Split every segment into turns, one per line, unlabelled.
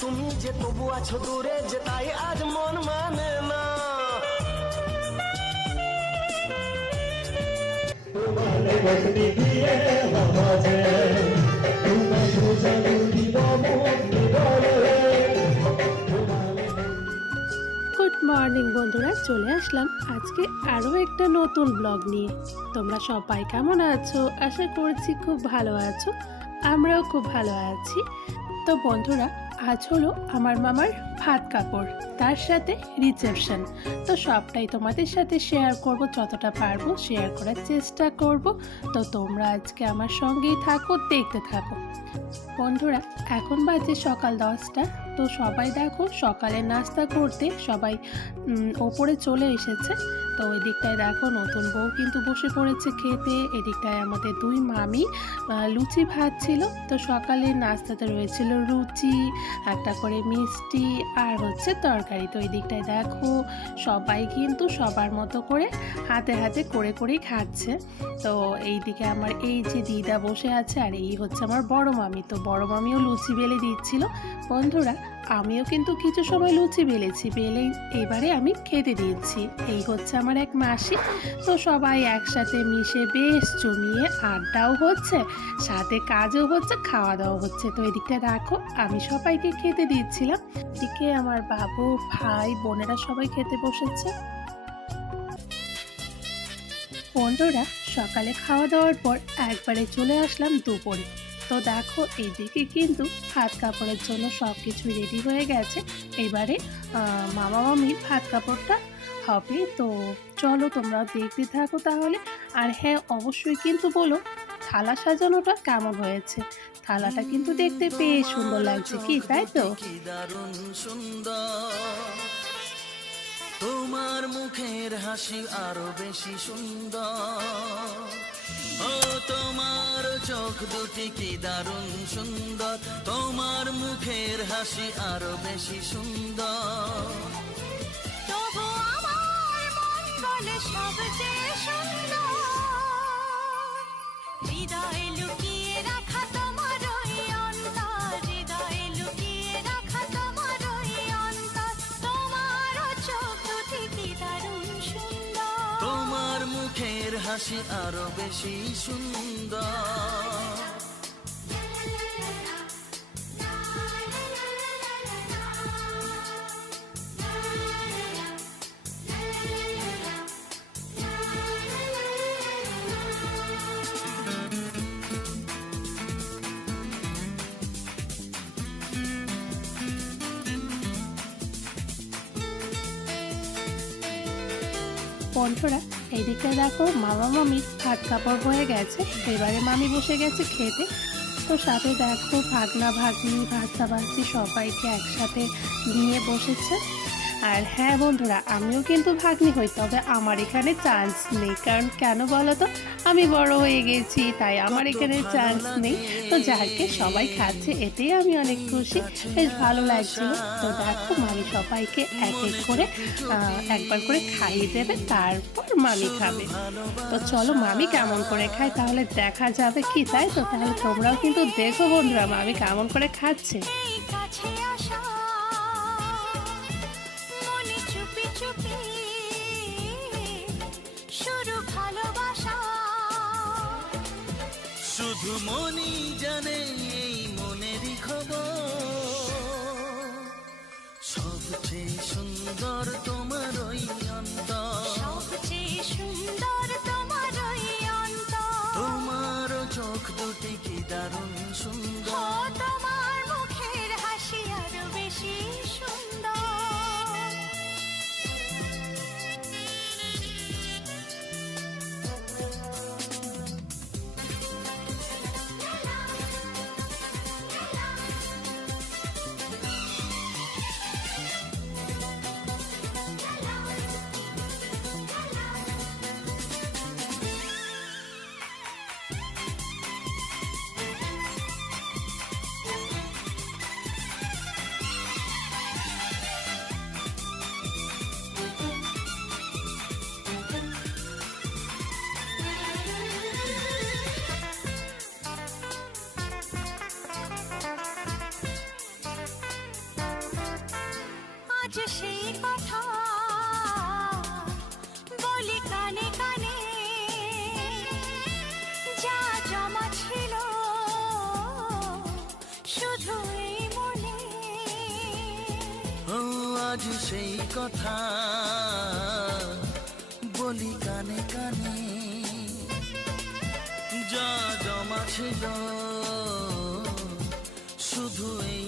তুমি যে তবু আছো দূরে যে তাই আজ মন মানে না।
গুড মর্নিং বন্ধুরা চলে আসলাম আজকে আরও একটা নতুন ব্লগ নিয়ে। তোমরা সবাই কেমন আছো? আশা করছি খুব ভালো আছো আমরাও খুব ভালো আছি। তো বন্ধুরা আজ হলো আমার মামার ভাত কাপড়, তার সাথে রিসেপশন তো সবটাই তোমাদের সাথে শেয়ার করব, যতটা পারব শেয়ার করার চেষ্টা করব। তো তোমরা আজকে আমার সঙ্গেই থাকো, দেখতে থাকো। বন্ধুরা, এখন বাজে সকাল দশটা। তো সবাই দেখো, সকালে নাস্তা করতে সবাই ওপরে চলে এসেছে। তো ওই দিকটায় দেখো, নতুন বউ কিন্তু বসে পড়েছে খেতে। এদিকটায় আমাদের দুই মামি লুচি ভাত ছিল। তো সকালে নাস্তাতে রয়েছিল রুচি, একটা করে মিষ্টি আর হচ্ছে তরকারি তো এই দিকটায় দেখো, সবাই কিন্তু সবার মতো করে হাতে হাতে করে করেই খাচ্ছে। তো এই দিকে আমার এই যে দিদা বসে আছে আর এই হচ্ছে আমার বড় মামি। তো বড় মামিও লুচি বেলে দিচ্ছিল। বন্ধুরা আমিও কিন্তু কিছু সময় লুচি বেলেছি, বেলেই এবারে আমি খেতে দিয়েছি। এই হচ্ছে আমার এক মাসি। তো সবাই একসাথে মিশে বেশ জমিয়ে আড্ডাও হচ্ছে, সাথে কাজও হচ্ছে খাওয়া দাওয়া হচ্ছে। তো এদিকটা রাখো আমি সবাইকে খেতে দিচ্ছিলাম এদিকে আমার বাবু, ভাই, বোনেরা সবাই খেতে বসেছে। বন্ধুরা, সকালে খাওয়া দাওয়ার পর একবারে চলে আসলাম দুপুরে। তো দেখো এইদিকে কিন্তু ভাত কাপড়ের জন্য সব কিছু রেডি হয়ে গেছে। এবারে মামা মামির ভাত কাপড়টা হবে। তো চলো তোমরা দেখতে থাকো তাহলে। আর হ্যাঁ অবশ্যই কিন্তু বলো থালা সাজানোটা কেমন হয়েছে? থালাটা কিন্তু দেখতে বেশ সুন্দর লাগছে কি তাই তো?
দারুণ সুন্দর। তোমার মুখের হাসি আরও বেশি সুন্দর। ও তোমার চোখ দুটি কি দারুণ সুন্দর? তোমার মুখের হাসি আরও বেশি সুন্দর।
তবু আমার মন বলে সবচেয়ে সুন্দর
মুখের হাসি আরও বেশি সুন্দর
বন্ধুরা এইদিকে দেখো মামা মামির ভাত কাপড় হয়ে গেছে, এবারে মামি বসে গেছে খেতে। তো সাথে দেখো ভাগনা, ভাগনি ভাস্তা ভাস্তি সবাইকে একসাথে নিয়ে বসেছে। আর হ্যাঁ বন্ধুরা, আমিও কিন্তু ভাগ্নি হই, তবে আমার এখানে চান্স নেই। কারণ কেন বলো তো? আমি বড় হয়ে গেছি, তাই আমার এখানে চান্স নেই। তো যাকে সবাই খাচ্ছে, এতেই আমি অনেক খুশি। বেশ ভালো লাগছিল তো দেখো, মামি সবাইকে এক এক করে একবার করে খাইয়ে দেবে, তারপর মামি খাবে। তো চলো, মামি কেমন করে খায় তাহলে দেখা যাবে কি, তাই তো? তাহলে তোমরাও কিন্তু দেখো বন্ধুরা, মামি কেমন করে খাচ্ছে।
কি দারুণ সুন্দর?
আজ সেই কথা বলি কানে কানে, যা জমা ছিল শুধু এই মনে।
আজ সেই কথা বলি কানে কানে, যা জমা ছিল শুধু এই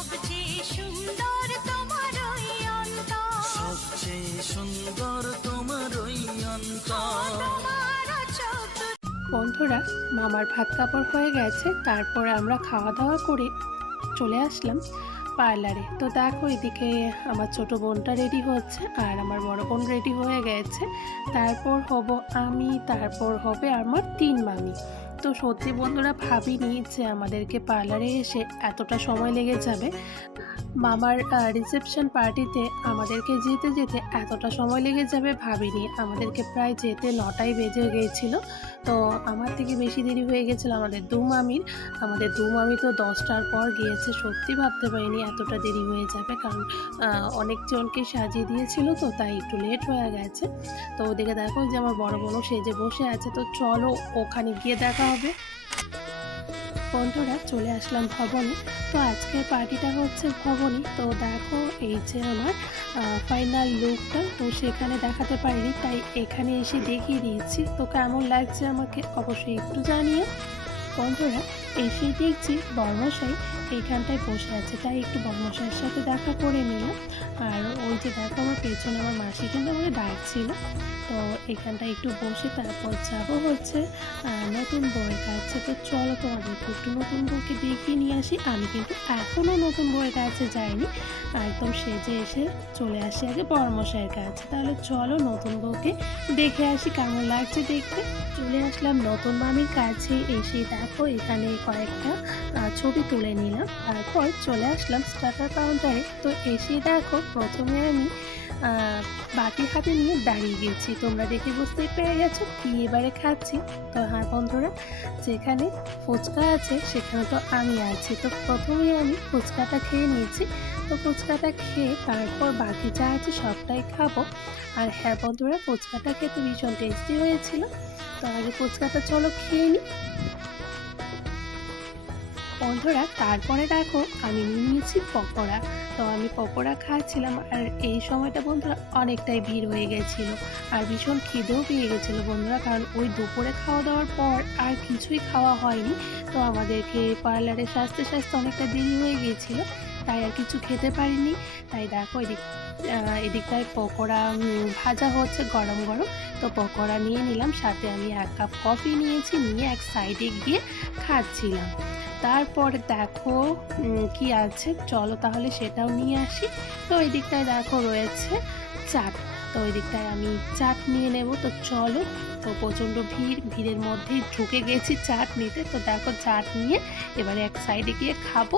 সবচেয়ে সুন্দর তোমার ওই অন্তর
সবচেয়ে সুন্দর তোমার ওই অন্তর
বন্ধুরা মামার ভাত কাপড় হয়ে গেছে তারপর আমরা খাওয়া দাওয়া করে চলে আসলাম পার্লারে। তো দেখো এদিকে আমার ছোট বোনটা রেডি হচ্ছে আর আমার বড় বোন রেডি হয়ে গেছে। তারপর হব আমি তারপর হবে আমার তিন মামি। তো সত্যি বন্ধুরা ভাবিনি যে আমাদেরকে পার্লারে এসে এতটা সময় লেগে যাবে। মামার রিসেপশন পার্টিতে আমাদেরকে যেতে যেতে এতটা সময় লেগে যাবে ভাবিনি। আমাদেরকে প্রায় যেতে নটাই বেজে গিয়েছিল। তো আমার থেকে বেশি দেরি হয়ে গেছিল আমাদের দু মামির। আমাদের দু মামি তো দশটার পর গিয়েছে, সত্যি ভাবতে পারিনি এতটা দেরি হয়ে যাবে। কারণ অনেকজনকে সাজিয়ে দিয়েছিল তো, তাই একটু লেট হয়ে গেছে। তো ওদিকে দেখো যে আমার বড় বোনও সেজে বসে আছে। তো চলো ওখানে গিয়ে দেখা হবে। বন্ধুরা, চলে আসলাম ভবনে। তো আজকের পার্টিটা হচ্ছে ভবনে। তো দেখো, এই যে আমার ফাইনাল লুকটা তো সেখানে দেখাতে পারিনি, তাই এখানে এসে দেখিয়ে দিয়েছি। তো কেমন লাগছে আমাকে অবশ্যই একটু জানিয়ে বন্ধুরা এসেই দেখছি বর্মশাই এইখানটায় বসে আছে। তাই একটু বর্মশাইয়ের সাথে দেখা করে নিলাম। আর ওই যে দেখো আমার পেছনে আমার মাসি কিন্তু আমাকে ডাকছিল। তো এখানটায় একটু বসে তারপর যাব হচ্ছে নতুন বইয়ের কাছে। তো চলো তোমাদেরকে একটু নতুন বউকে দেখিয়ে নিয়ে আসি। আমি কিন্তু এখনও নতুন বইয়ের কাছে যাইনি। একদম সেজে এসে চলে আসি আগে বর্মশাইয়ের কাছে। তাহলে চলো নতুন বউকে দেখে আসি কেমন লাগছে দেখতে। চলে আসলাম নতুন মামির কাছে। এসে দেখো এখানে কয়েকটা ছবি তুলে নিলাম। তারপর চলে আসলাম স্টার্টার কাউন্টারে তো এসে দেখো, প্রথমে আমি বাটি হাতে নিয়ে দাঁড়িয়ে গেছি। তোমরা দেখে বুঝতেই পেরে গেছো কি এবারে খাচ্ছি। তো হ্যাঁ বন্ধুরা, যেখানে ফুচকা আছে, সেখানে তো আমি আছি। তো প্রথমেই আমি ফুচকাটা খেয়ে নিয়েছি। তো ফুচকাটা খেয়ে তারপর বাকি যা আছে সবটাই খাব। আর হ্যাঁ বন্ধুরা, ফুচকাটা খেতে ভীষণ টেস্টি হয়েছিল। তো আগে ফুচকাটা চলো খেয়ে নিই বন্ধুরা, তারপরে দেখো আমি নিয়ে নিয়েছি পকোড়া। তো আমি পকোড়া খাচ্ছিলাম আর এই সময়টা বন্ধুরা অনেকটাই ভিড় হয়ে গেছিল আর ভীষণ খিদেও পেয়ে গেছিল বন্ধুরা, কারণ ওই দুপুরে খাওয়া দাওয়ার পর আর কিছুই খাওয়া হয়নি। তো আমাদেরকে পার্লারে সাজতে সাজতে অনেকটা দেরি হয়ে গিয়েছিল তাই আর কিছু খেতে পারিনি। তাই দেখো এদিক এদিকটায় পকোড়া ভাজা হচ্ছে গরম গরম। তো পকোড়া নিয়ে নিলাম, সাথে আমি এক কাপ কফি নিয়েছি, নিয়ে এক সাইডে গিয়ে খাচ্ছিলাম। তারপর দেখো কি আছে? চলো তাহলে সেটাও নিয়ে আসি। তো ওই দিকটায় দেখো রয়েছে চাট। তো ওই দিকটায় আমি চাট নিয়ে নেব। তো চলো, তো প্রচণ্ড ভিড়, ভিড়ের মধ্যেই ঢুকে গেছি চাট নিতে। তো দেখো চাট নিয়ে এবারে এক সাইডে গিয়ে খাব।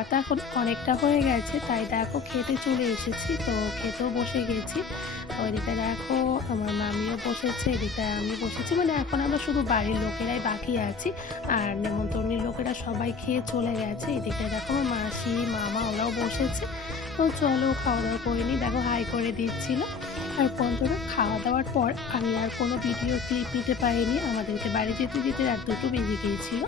রাত এখন অনেকটা হয়ে গেছে, তাই দেখো খেতে চলে এসেছি, তো খেতেও বসে গেছি। তো এদিকে দেখো আমার মামিও বসেছে, এদিকে আমি বসেছি মানে এখন আমরা শুধু বাড়ির লোকেরাই বাকি আছি, আর নেমন্তন্নের লোকেরা সবাই খেয়ে চলে গেছে। এদিকে দেখো আমার মাসি, মামা ওরাও বসেছে, তো চলো খাওয়া দাওয়া করে নিই, দেখো হাই করে দিচ্ছিল। আর বন্ধুরা খাওয়া দাওয়ার পর আমি আর কোনো ভিডিও ক্লিপ নিতে পারিনি। আমাদেরকে বাড়ি যেতে যেতে রাত দুটো বেজে গিয়েছিল,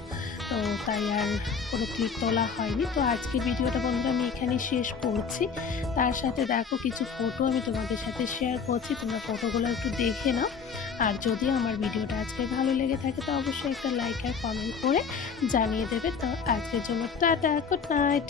তো তাই আর কোনো ক্লিপ তোলা হয়নি। তো আজকে ভিডিওটা বন্ধুরা আমি এখানেই শেষ করছি। তার সাথে দেখো কিছু ফটো আমি তোমাদের সাথে শেয়ার করছি, তোমরা ফটোগুলো একটু দেখে নাও। আর যদি আমার ভিডিওটা আজকে ভালো লেগে থাকে, তো অবশ্যই একটা লাইক আর কমেন্ট করে জানিয়ে দেবে। তো আজকের জন্য টাটা গুড নাইট